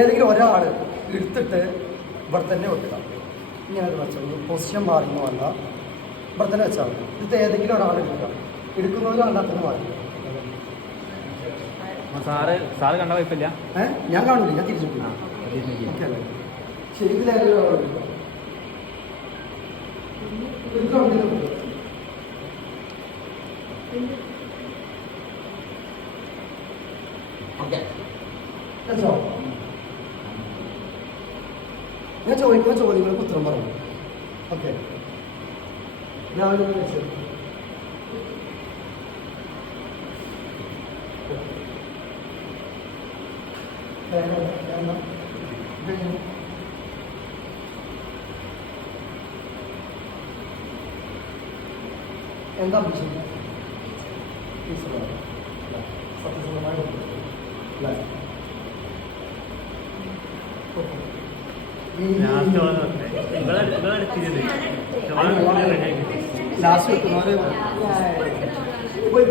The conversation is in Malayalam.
ഏതെങ്കിലും ഒരാൾ എടുത്തിട്ട് ഇവിടെ തന്നെ വെക്കുക. ഇങ്ങനെ വെച്ചാൽ പൊസിഷൻ മാറുന്നു വേണ്ട, ഇവിടെ തന്നെ വെച്ചാൽ മതി. ഇത് ഏതെങ്കിലും ഒരാൾ എടുക്കുക, എടുക്കുന്നവർ അല്ലാത്തത് മാറി. സാറ് കണ്ട കുഴപ്പമില്ല. ഞാൻ കാണില്ല, ഞാൻ തിരിച്ചിട്ടില്ല. ശരിക്കും ഞാൻ ചോദിക്കുന്ന ചോദ്യങ്ങൾക്ക് ഉത്തരം പറഞ്ഞു. ഓക്കെ, രാവിലെ എന്താ സത്യസന്ധമായ ലാസ്റ്റ് പോയി